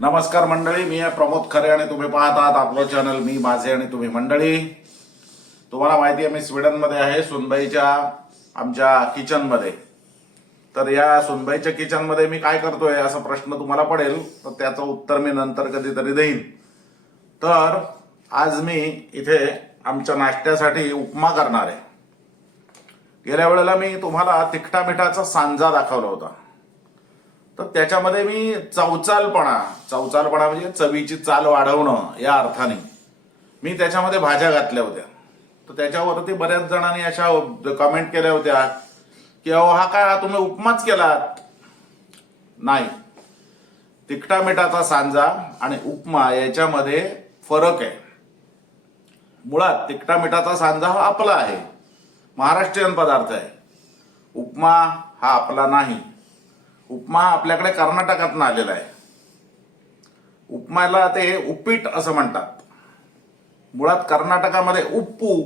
नमस्कार मंडळी मी आहे प्रमोद खरे आणि तुम्ही पाहत आहात आपलं चॅनल मी माझे आणि तुम्ही मंडळी. तुम्हाला माहिती आहे मी स्वीडनमध्ये आहे सुनबाईच्या आमच्या किचनमध्ये. तर या सुनबाईच्या किचनमध्ये मी काय करतोय असा प्रश्न तुम्हाला पडेल तर त्याचं उत्तर मी नंतर कधीतरी देईन. तर आज मी इथे आमच्या नाश्त्यासाठी उपमा करणार आहे. गेल्या वेळेला मी तुम्हाला तिखटा मिठाचा सांजा दाखवला होता. तर त्याच्यामध्ये मी चवचालपणा चवचालपणा म्हणजे चवीची चाल वाढवणं या अर्थाने. मी त्याच्यामध्ये भाज्या घातल्या होत्या. तर त्याच्यावरती बऱ्याच जणांनी अशा कमेंट केल्या होत्या की अहो हा काय हा तुम्ही उपमाच केलात? नाही. तिखटा मिठाचा सांजा आणि उपमा याच्यामध्ये फरक आहे. मुळात तिखटा मिठाचा सांजा हा आपला आहे. महाराष्ट्रीयन पदार्थ आहे. उपमा हा आपला नाही. उपमा आपल्याकडे कर्नाटकातून आलेला आहे. उपमाला ते उपीट असं म्हणतात. मुळात कर्नाटकामध्ये उप्पू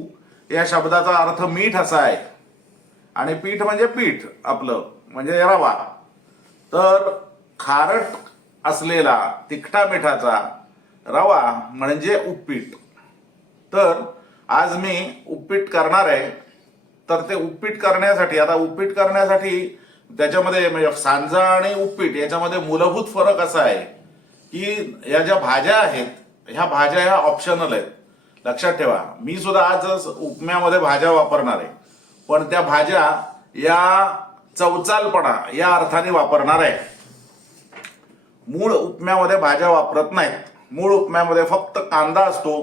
या शब्दाचा अर्थ मीठ असा आहे. आणि पीठ म्हणजे पीठ आपलं म्हणजे रवा. तर खारट असलेला तिखटा मिठाचा रवा म्हणजे उपीट. तर आज मी उपीट करणार आहे. तर ते उपीट करण्यासाठी आता उपीट करण्यासाठी त्याच्यामध्ये म्हणजे सांजा आणि उपीट याच्यामध्ये मूलभूत फरक असा आहे की या ज्या भाज्या आहेत ह्या भाज्या ह्या ऑप्शनल आहेत. लक्षात ठेवा मी सुद्धा आज उपम्यामध्ये भाज्या वापरणार आहे. पण त्या भाज्या या चवचालपणा या अर्थाने वापरणार आहे. मूळ उपम्यामध्ये भाज्या वापरत नाहीत. मूळ उपम्यामध्ये फक्त कांदा असतो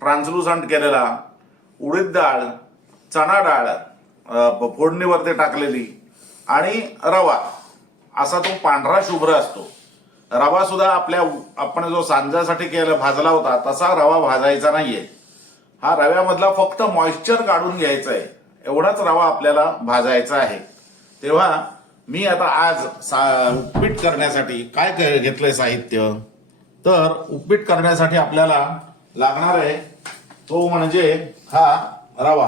ट्रान्सलुसंट केलेला उडीद डाळ चणा डाळ फोडणीवरती टाकलेली आणि रवा असा तो पांढरा शुभ्र असतो. रवा सुद्धा आपल्या आपण जो सांजासाठी केला भाजला होता तसा रवा भाजायचा नाहीये. हा रव्यामधला फक्त मॉइश्चर काढून घ्यायचा आहे एवढाच रवा आपल्याला भाजायचा आहे. तेव्हा मी आता आज सा उपीट करण्यासाठी काय घेतलंय साहित्य? तर उपीट करण्यासाठी आपल्याला लागणार आहे तो म्हणजे हा रवा.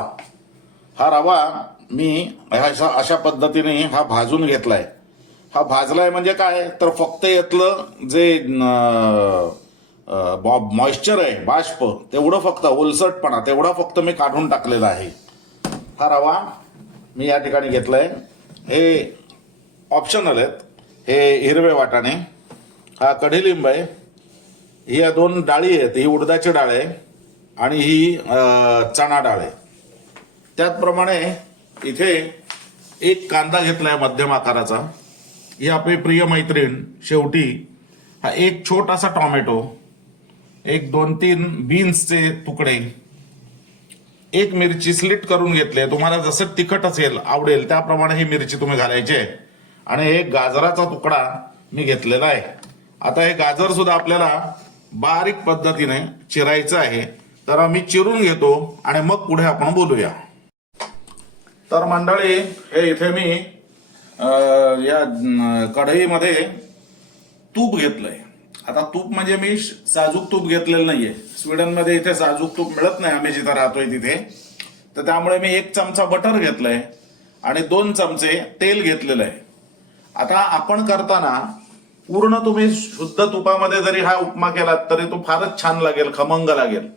हा रवा मी अशा अशा पद्धतीने हा भाजून घेतलाय. हा भाजलाय म्हणजे काय? तर फक्त यातलं जे मॉइश्चर आहे बाष्प तेवढं फक्त ओलसटपणा तेवढा फक्त मी काढून टाकलेला आहे. हा रवा मी या ठिकाणी घेतलाय. हे ऑप्शनल आहेत. हे हिरवे वाटाणे हा कढीलिंब आहे. ही या दोन डाळी आहेत. ही उडदाची डाळ आहे आणि ही चणा डाळ आहे. त्याचप्रमाणे इथे एक कांदा घेतलाय मध्यम आकाराचा. ही आपली प्रिय मैत्रीण शेवटी हा एक छोटासा टॉमॅटो एक दोन तीन बीन्सचे तुकडे एक मिरची स्लिट करून घेतली तुम्हाला जसं तिखट असेल आवडेल त्याप्रमाणे ही मिरची तुम्ही घालायची आहे. आणि एक गाजराचा तुकडा मी घेतलेला आहे. आता हे गाजर सुद्धा आपल्याला बारीक पद्धतीने चिरायचं आहे. तर मी चिरून घेतो आणि मग पुढे आपण बोलूया. तर मंडळी हे इथे मी या कढईमध्ये तूप घेतलंय. आता तूप म्हणजे मी साजूक तूप घेतलेलं नाहीये. स्वीडनमध्ये इथे साजूक तूप मिळत नाही आम्ही जिथं राहतोय तिथे. तर त्यामुळे मी एक चमचा बटर घेतलंय आणि दोन चमचे तेल घेतलेलं आहे. आता आपण करताना पूर्ण तुम्ही शुद्ध तुपामध्ये जरी हा उपमा केलात तरी तो फारच छान लागेल खमंग लागेल.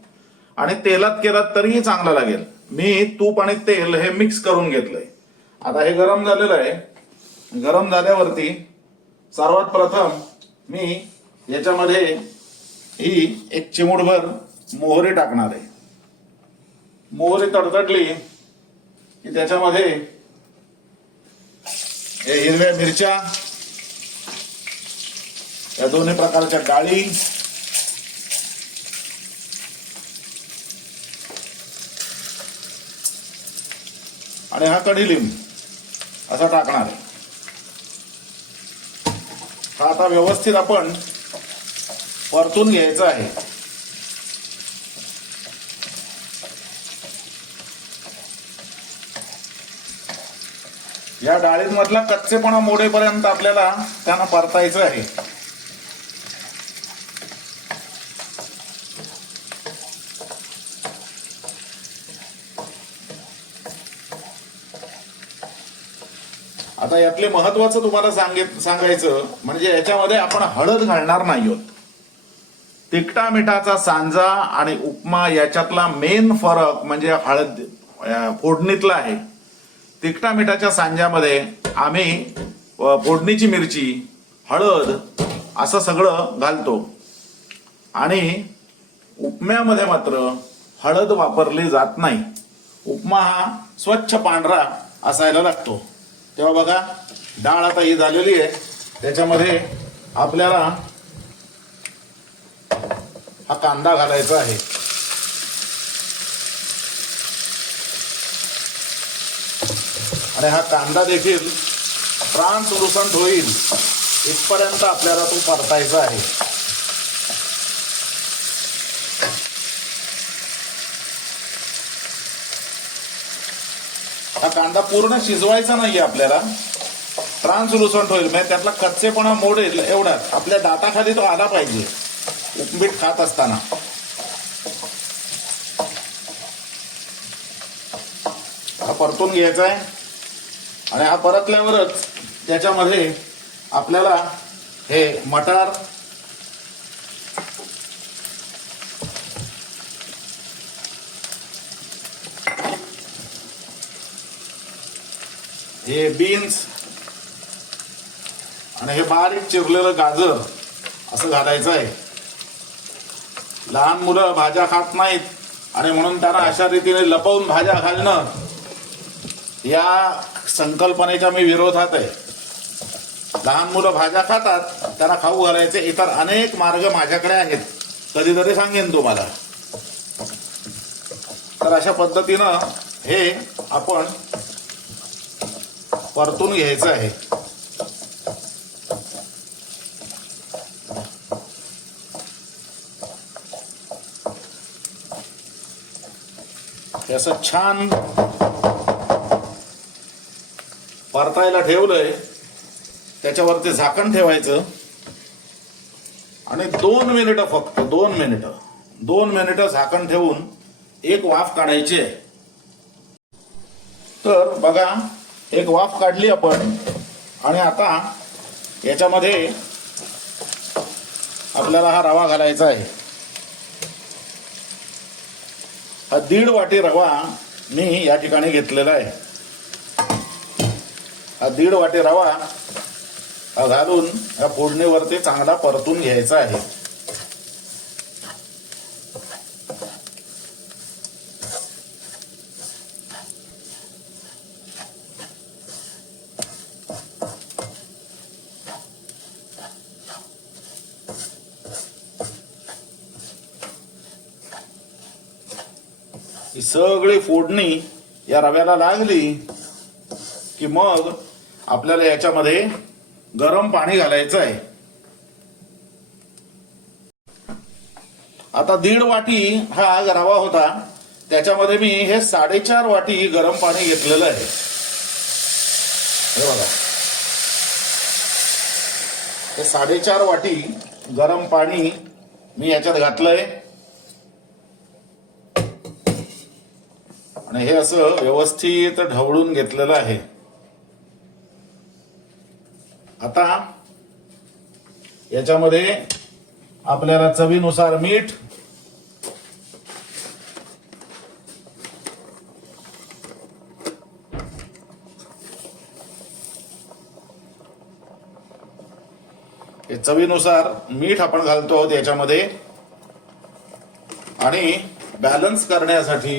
आणि तेलात केलात तरीही चांगला लागेल. मी तूप आणि तेल हे मिक्स करून घेतलंय. आता हे गरम झालेलं आहे. गरम झाल्यावरती सर्वात प्रथम मी याच्यामध्ये ही एक चिमूटभर मोहरी टाकणार आहे. मोहरी तडतडली की त्याच्यामध्ये हिरव्या मिरच्या या दोन्ही प्रकारच्या डाळी आणि हा कढीलिंब असा टाकणार आहे. हा आता व्यवस्थित आपण परतून घ्यायचा आहे. या डाळींमधला कच्चेपणा मोडेपर्यंत आपल्याला त्यांना परतायचं आहे. यातले महत्वाचं तुम्हाला सांगित सांगायचं म्हणजे याच्यामध्ये आपण हळद घालणार नाही आहोत तिखटा मिठाचा सांजा आणि उपमा याच्यातला मेन फरक म्हणजे हळद फोडणीतला आहे. तिखटा मिठाच्या सांज्यामध्ये आम्ही फोडणीची मिरची हळद असं सगळं घालतो. आणि उपम्यामध्ये मात्र हळद वापरली जात नाही. उपमा हा स्वच्छ पांढरा असायला लागतो. तेव्हा बघा डाळ आता ही झालेली आहे. त्याच्यामध्ये आपल्याला हा कांदा घालायचा आहे. आणि हा कांदा देखील ट्रान्सलुसंट होईल इथपर्यंत आपल्याला तो परतायचा आहे. हा कांदा पूर्ण शिजवायचा नाहीये आपल्याला. ट्रान्सलुसंट होईल म्हणजे त्यातला कच्चेपणा मोडेल एवढा आपल्या दाताखाली तो आला पाहिजे उपमीठ खात असताना. हा परतून घ्यायचा आहे आणि हा परतल्यावरच त्याच्यामध्ये आपल्याला हे मटार हे बीन्स आणि हे बारीक चिरलेलं गाजर असं घालायचं आहे. लहान मुलं भाज्या खात नाहीत आणि म्हणून त्यांना अशा रीतीने लपवून भाज्या घालणं या संकल्पनेच्या मी विरोधात आहे. लहान मुलं भाज्या खातात त्यांना खाऊ घालायचे इतर अनेक मार्ग माझ्याकडे आहेत. कधीतरी सांगेन तुम्हाला. तर अशा पद्धतीनं हे आपण परतून घ्यायचं आहे. असं छान परतायला ठेवलंय. त्याच्यावरती झाकण ठेवायचं. आणि दोन मिनिटं फक्त दोन मिनिटं. दोन मिनिटं झाकण ठेवून एक वाफ काढायची आहे. तर बघा एक वाफ काढली आपण आणि आता याच्यामध्ये आपल्याला हा रवा घालायचा आहे. हा दीड वाटी रवा मी या ठिकाणी घेतलेला आहे. हा दीड वाटी रवा घालून या फोडणीवरती चांगला परतून घ्यायचा आहे ही सगळी फोडणी या रव्याला लागली की मग आपल्याला याच्यामध्ये गरम पाणी घालायचं आहे. आता दीड वाटी हा रवा होता. त्याच्यामध्ये मी हे साडेचार वाटी गरम पाणी घेतलेलं आहे. हे बघा. हे साडेचार वाटी गरम पाणी मी याच्यात घातलंय. आणि हे असं व्यवस्थित ढवळून घेतलेलं आहे. आता याच्यामध्ये आपल्याला चवीनुसार मीठ हे चवीनुसार मीठ आपण घालतो आहोत याच्यामध्ये. आणि बॅलन्स करण्यासाठी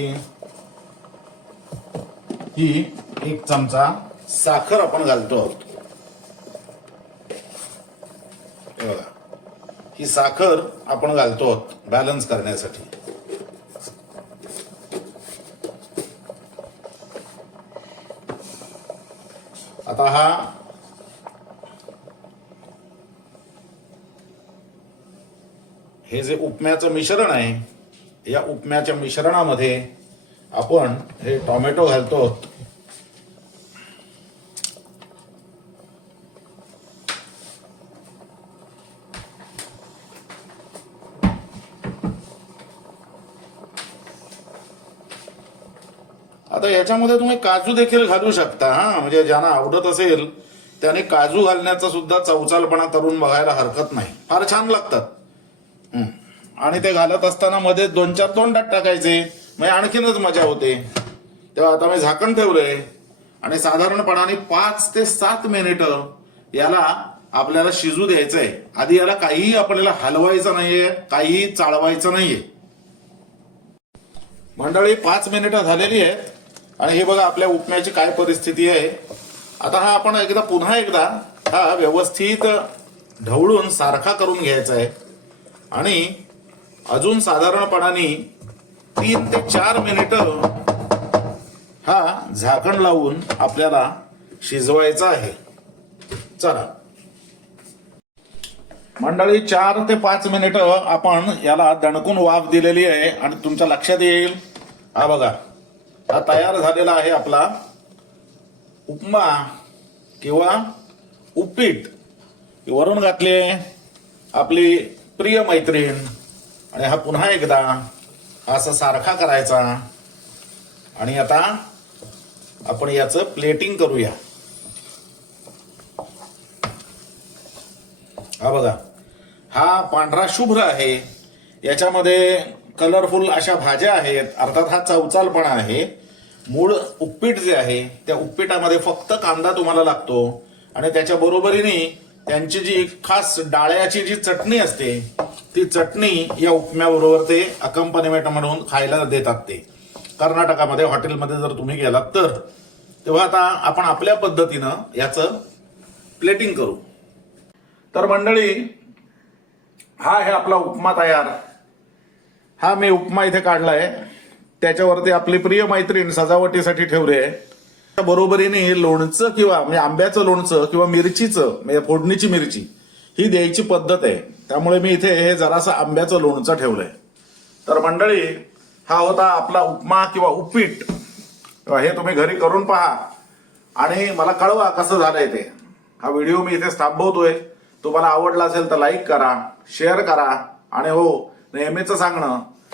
ही एक चमचा साखर आपण घालतो. आहोत बघा. ही साखर आपण घालतो आहोत बॅलन्स करण्यासाठी. आता हा हे जे उपम्याचं मिश्रण आहे या उपम्याच्या मिश्रणामध्ये आपण हे टोमॅटो घालतो. आहोत आता याच्यामध्ये तुम्ही काजू देखील घालू शकता हा. म्हणजे ज्यांना आवडत असेल त्याने काजू घालण्याचा सुद्धा चवचालपणा करून बघायला हरकत नाही. फार छान लागतात. आणि ते घालत असताना मध्ये दोन चार तोंडात टाकायचे. म्हणजे आणखीनच मजा होते. तेव्हा आता मी झाकण ठेवलंय. आणि साधारणपणाने पाच ते सात मिनिटं याला आपल्याला शिजू द्यायचंय. आधी याला काहीही आपल्याला हलवायचं नाहीये काहीही चाळवायचं नाहीये. मंडळी पाच मिनिटं झालेली आहेत. आणि हे बघा आपल्या उपम्याची काय परिस्थिती आहे. आता हा आपण एकदा पुन्हा एकदा हा व्यवस्थित ढवळून सारखा करून घ्यायचा आहे. आणि अजून साधारणपणाने तीन ते चार मिनिटं हा झाकण लावून आपल्याला शिजवायचा आहे. चला. मंडळी चार ते पाच मिनिटं आपण याला दणकून वाफ दिलेली आहे आणि तुमच्या लक्षात येईल. हा बघा. हा तयार झालेला आहे आपला उपमा किंवा उपीट. वरून घातले आपली प्रिय मैत्रीण. आणि हा पुन्हा एकदा असा सारखा करायचा. आणि आता आपण याचं प्लेटिंग करूया. हा बघा. हा पांढरा शुभ्र आहे. याच्यामध्ये कलरफुल अशा भाज्या आहेत. अर्थात हा चवचालपणा आहे. मूळ उपीट जे आहे त्या उपीटामध्ये फक्त कांदा तुम्हाला लागतो. आणि त्याच्या बरोबरीने त्यांची जी खास डाळ्याची जी चटणी असते ती चटणी या उपम्याबरोबर ते अकंपनिमेंट म्हणून खायला देतात ते. कर्नाटकामध्ये हॉटेलमध्ये जर तुम्ही गेलात तर. तेव्हा आता आपण आपल्या पद्धतीनं याचं प्लेटिंग करू. तर मंडळी हा आहे आपला उपमा तयार. हा मी उपमा इथे काढला आहे त्याच्यावरती आपली प्रिय मैत्रीण सजावटीसाठी ठेवली आहे. त्या बरोबरीने लोणचं किंवा म्हणजे आंब्याचं लोणचं किंवा मिरचीचं म्हणजे फोडणीची मिरची ही द्यायची पद्धत आहे. त्यामुळे मी इथे हे जरासं आंब्याचं लोणचं ठेवलंय. तर मंडळी हा होता आपला उपमा किंवा उपीट. हे तुम्ही घरी करून पहा. आणि मला कळवा कसं झालंय ते. हा व्हिडिओ मी इथे थांबवतोय. तुम्हाला आवडला असेल तर लाईक करा शेअर करा. आणि हो नेहमीचं सांगणं